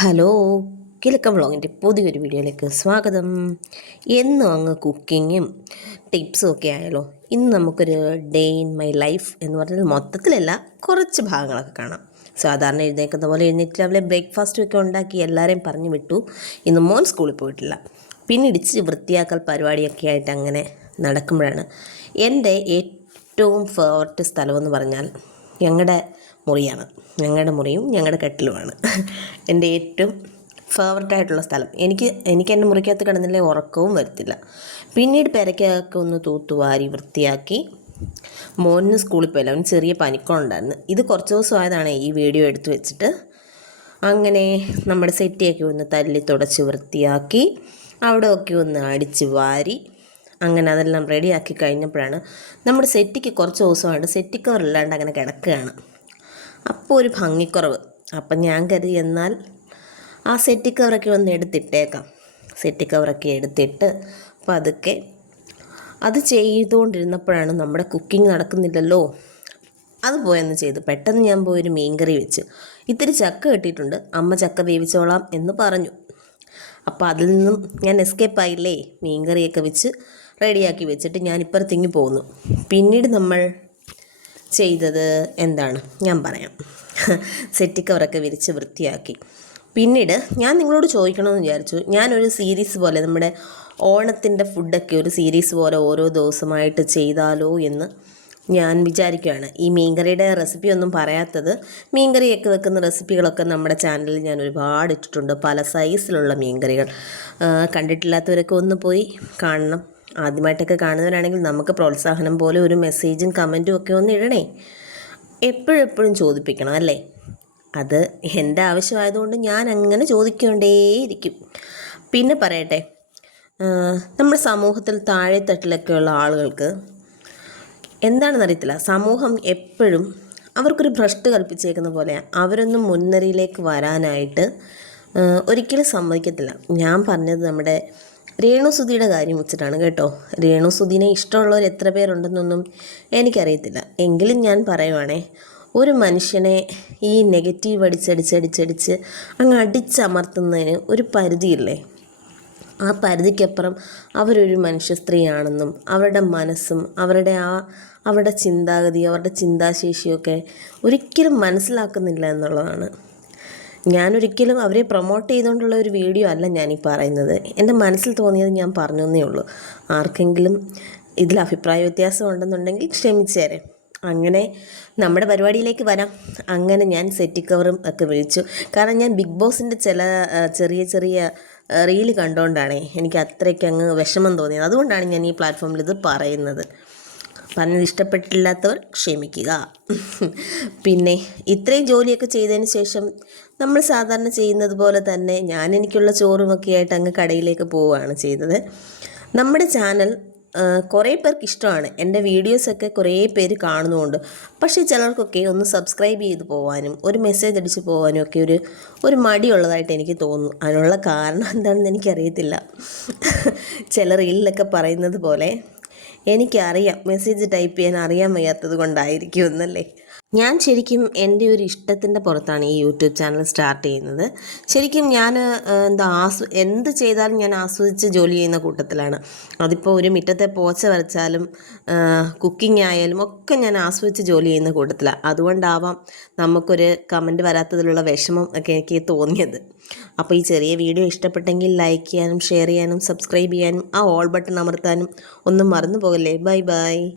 Hello, Kilukkam വ്ളോഗിൻ്റെ പുതിയൊരു വീഡിയോയിലേക്ക് സ്വാഗതം. എന്നും അങ്ങ് കുക്കിങ്ങും ടിപ്സും ഒക്കെ ആയാലോ. ഇന്ന് നമുക്കൊരു ഡേ ഇൻ മൈ ലൈഫ് എന്ന് പറഞ്ഞാൽ മൊത്തത്തിലല്ല, കുറച്ച് ഭാഗങ്ങളൊക്കെ കാണാം. സാധാരണ എഴുന്നേൽക്കുന്ന പോലെ എഴുന്നേറ്റ് രാവിലെ ബ്രേക്ക്ഫാസ്റ്റും ഒക്കെ ഉണ്ടാക്കി എല്ലാവരെയും പറഞ്ഞു വിട്ടു. ഇന്ന് മോൻ സ്കൂളിൽ പോയിട്ടില്ല. പിന്നെ ഇടിച്ച് വൃത്തിയാക്കൽ പരിപാടിയൊക്കെ ആയിട്ട് അങ്ങനെ നടക്കുമ്പോഴാണ് എൻ്റെ ഏറ്റവും ഫേവററ്റ് സ്ഥലമെന്ന് പറഞ്ഞാൽ ഞങ്ങളുടെ മുറിയാണ്. ഞങ്ങളുടെ മുറിയും ഞങ്ങളുടെ കട്ടിലുമാണ് എൻ്റെ ഏറ്റവും ഫേവററ്റായിട്ടുള്ള സ്ഥലം. എനിക്ക് എൻ്റെ മുറിക്കകത്ത് കിടന്നില്ലേ ഉറക്കവും വരത്തില്ല. പിന്നീട് പെരയ്ക്കൊക്കെ ഒന്ന് തൂത്തുവാരി വൃത്തിയാക്കി. മോന് സ്കൂളിൽ പോയില്ല, അവന് ചെറിയ പനിക്കമുണ്ടായിരുന്നു. ഇത് കുറച്ച് ദിവസമായതാണ് ഈ വീഡിയോ എടുത്തു വെച്ചിട്ട്. അങ്ങനെ നമ്മുടെ സെറ്റിയൊക്കെ ഒന്ന് തല്ലി തുടച്ച് വൃത്തിയാക്കി, അവിടെയൊക്കെ ഒന്ന് അടിച്ച് വാരി, അങ്ങനെ അതെല്ലാം റെഡിയാക്കി കഴിഞ്ഞപ്പോഴാണ് നമ്മുടെ സെറ്റിക്ക് കുറച്ച് ദിവസമായിട്ട് സെറ്റി കവർ ഇല്ലാണ്ട് അങ്ങനെ കിടക്കുകയാണ്. അപ്പോൾ ഒരു ഭംഗിക്കുറവ്. അപ്പം ഞാൻ കരുതി എന്നാൽ ആ സെറ്റി കവറൊക്കെ ഒന്ന് എടുത്തിട്ടേക്കാം. സെറ്റി കവറൊക്കെ എടുത്തിട്ട് പതുക്കെ അത് ചെയ്തുകൊണ്ടിരുന്നപ്പോഴാണ് നമ്മുടെ കുക്കിംഗ് നടക്കുന്നില്ലല്ലോ, അത് പോയെന്ന് ചെയ്തു. പെട്ടെന്ന് ഞാൻ പോയൊരു മീൻകറി വെച്ച്. ഇത്തിരി ചക്ക കിട്ടിയിട്ടുണ്ട്, അമ്മ ചക്ക വേവിച്ചോളാം എന്ന് പറഞ്ഞു. അപ്പോൾ അതിൽ നിന്നും ഞാൻ എസ്കേപ്പ് ആയില്ലേ. മീൻകറിയൊക്കെ വെച്ച് റെഡിയാക്കി വെച്ചിട്ട് ഞാൻ ഇപ്പുറത്തേക്ക് പോന്നു. പിന്നീട് നമ്മൾ ചെയ്തത് എന്താണ് ഞാൻ പറയാം. സെറ്റി കവറൊക്കെ വിരിച്ച് വൃത്തിയാക്കി. പിന്നീട് ഞാൻ നിങ്ങളോട് ചോദിക്കണമെന്ന് വിചാരിച്ചു, ഞാനൊരു സീരീസ് പോലെ നമ്മുടെ ഓണത്തിൻ്റെ ഫുഡൊക്കെ ഒരു സീരീസ് പോലെ ഓരോ ദിവസമായിട്ട് ചെയ്താലോ എന്ന് ഞാൻ വിചാരിക്കുകയാണ്. ഈ മീൻകറിയുടെ റെസിപ്പി ഒന്നും പറയാത്തത്, മീൻകറിയൊക്കെ വെക്കുന്ന റെസിപ്പികളൊക്കെ നമ്മുടെ ചാനലിൽ ഞാൻ ഒരുപാട് ഇട്ടിട്ടുണ്ട്. പല സൈസിലുള്ള മീൻകറികൾ. കണ്ടിട്ടില്ലാത്തവരൊക്കെ ഒന്ന് പോയി കാണണം. ആദ്യമായിട്ടൊക്കെ കാണുന്നവരാണെങ്കിൽ നമുക്ക് പ്രോത്സാഹനം പോലെ ഒരു മെസ്സേജും കമൻറ്റും ഒക്കെ ഒന്ന് ഇടണേ. എപ്പോഴെപ്പോഴും ചോദിപ്പിക്കണം അല്ലേ. അത് എൻ്റെ ആവശ്യമായതുകൊണ്ട് ഞാൻ അങ്ങനെ ചോദിക്കൊണ്ടേയിരിക്കും. പിന്നെ പറയട്ടെ, നമ്മുടെ സമൂഹത്തിൽ താഴെത്തട്ടിലൊക്കെയുള്ള ആളുകൾക്ക് എന്താണെന്നറിയത്തില്ല, സമൂഹം എപ്പോഴും അവർക്കൊരു ഭ്രഷ്ട് കൽപ്പിച്ചേക്കുന്ന പോലെ അവരൊന്നും മുൻനിരയിലേക്ക് വരാനായിട്ട് ഒരിക്കലും സമ്മതിക്കത്തില്ല. ഞാൻ പറഞ്ഞത് നമ്മുടെ രേണുസുധിയുടെ കാര്യം വെച്ചിട്ടാണ് കേട്ടോ. രേണുസുധിനെ ഇഷ്ടമുള്ളവർ എത്ര പേരുണ്ടെന്നൊന്നും എനിക്കറിയത്തില്ല. എങ്കിലും ഞാൻ പറയുവാണേ, ഒരു മനുഷ്യനെ ഈ നെഗറ്റീവ് അടിച്ചടിച്ചടിച്ചടിച്ച് അങ്ങ് അടിച്ചമർത്തുന്നതിന് ഒരു പരിധിയില്ലേ. ആ പരിധിക്കപ്പുറം അവരൊരു മനുഷ്യ സ്ത്രീയാണെന്നും അവരുടെ മനസ്സും അവരുടെ ചിന്താഗതി, അവരുടെ ചിന്താശേഷിയൊക്കെ ഒരിക്കലും മനസ്സിലാക്കുന്നില്ല എന്നുള്ളതാണ്. ഞാനൊരിക്കലും അവരെ പ്രൊമോട്ട് ചെയ്തുകൊണ്ടുള്ള ഒരു വീഡിയോ അല്ല ഞാനീ പറയുന്നത്. എൻ്റെ മനസ്സിൽ തോന്നിയത് ഞാൻ പറഞ്ഞേ ഉള്ളൂ. ആർക്കെങ്കിലും ഇതിൽ അഭിപ്രായ വ്യത്യാസം ഉണ്ടെന്നുണ്ടെങ്കിൽ ക്ഷമിച്ചേരെ. അങ്ങനെ നമ്മുടെ പരിപാടിയിലേക്ക് വരാം. അങ്ങനെ ഞാൻ സെറ്റി കവറും ഒക്കെ വിളിച്ചു. കാരണം ഞാൻ ബിഗ് ബോസിൻ്റെ ചെറിയ ചെറിയ റീല് കണ്ടുകൊണ്ടാണ് എനിക്ക് അത്രയ്ക്ക് അങ്ങ് വിഷമം തോന്നിയത്. അതുകൊണ്ടാണ് ഞാൻ ഈ പ്ലാറ്റ്ഫോമിൽ ഇത് പറയുന്നത്. പറഞ്ഞത് ഇഷ്ടപ്പെട്ടില്ലാത്തവർ ക്ഷമിക്കുക. പിന്നെ ഇത്രയും ജോലിയൊക്കെ ചെയ്തതിന് ശേഷം നമ്മൾ സാധാരണ ചെയ്യുന്നത് പോലെ തന്നെ ഞാൻ എനിക്കുള്ള ചോറുമൊക്കെ ആയിട്ട് അങ്ങ് കടയിലേക്ക് പോവുകയാണ് ചെയ്തത്. നമ്മുടെ ചാനൽ കുറേ പേർക്ക് ഇഷ്ടമാണ്. എൻ്റെ വീഡിയോസൊക്കെ കുറേ പേര് കാണുന്നുമുണ്ട്. പക്ഷേ ചിലർക്കൊക്കെ ഒന്ന് സബ്സ്ക്രൈബ് ചെയ്ത് പോകാനും ഒരു മെസ്സേജ് അടിച്ച് പോകാനും ഒക്കെ ഒരു മടിയുള്ളതായിട്ട് എനിക്ക് തോന്നുന്നു. അതിനുള്ള കാരണം എന്താണെന്ന് എനിക്കറിയത്തില്ല. ചില റീലിലൊക്കെ പറയുന്നത് പോലെ എനിക്കറിയാം, മെസ്സേജ് ടൈപ്പ് ചെയ്യാൻ അറിയാൻ വയ്യാത്തത് കൊണ്ടായിരിക്കും എന്നല്ലേ. ഞാൻ ശരിക്കും എൻ്റെ ഒരു ഇഷ്ടത്തിൻ്റെ പുറത്താണ് ഈ യൂട്യൂബ് ചാനൽ സ്റ്റാർട്ട് ചെയ്യുന്നത്. ശരിക്കും ഞാൻ എന്ത് ചെയ്താലും ഞാൻ ആസ്വദിച്ച് ജോലി ചെയ്യുന്ന കൂട്ടത്തിലാണ്. അതിപ്പോൾ ഒരു മുറ്റത്തെ പോച്ച വരച്ചാലും കുക്കിംഗ് ആയാലും ഒക്കെ ഞാൻ ആസ്വദിച്ച് ജോലി ചെയ്യുന്ന കൂട്ടത്തിലാണ്. അതുകൊണ്ടാവാം നമുക്കൊരു കമൻറ്റ് വരാത്തതിലുള്ള വിഷമം ഒക്കെ എനിക്ക് തോന്നിയത്. അപ്പോൾ ഈ ചെറിയ വീഡിയോ ഇഷ്ടപ്പെട്ടെങ്കിൽ ലൈക്ക് ചെയ്യാനും ഷെയർ ചെയ്യാനും സബ്സ്ക്രൈബ് ചെയ്യാനും ആ ഓൾ ബട്ടൺ അമർത്താനും ഒന്നും മറന്നു പോകല്ലേ. Bye bye.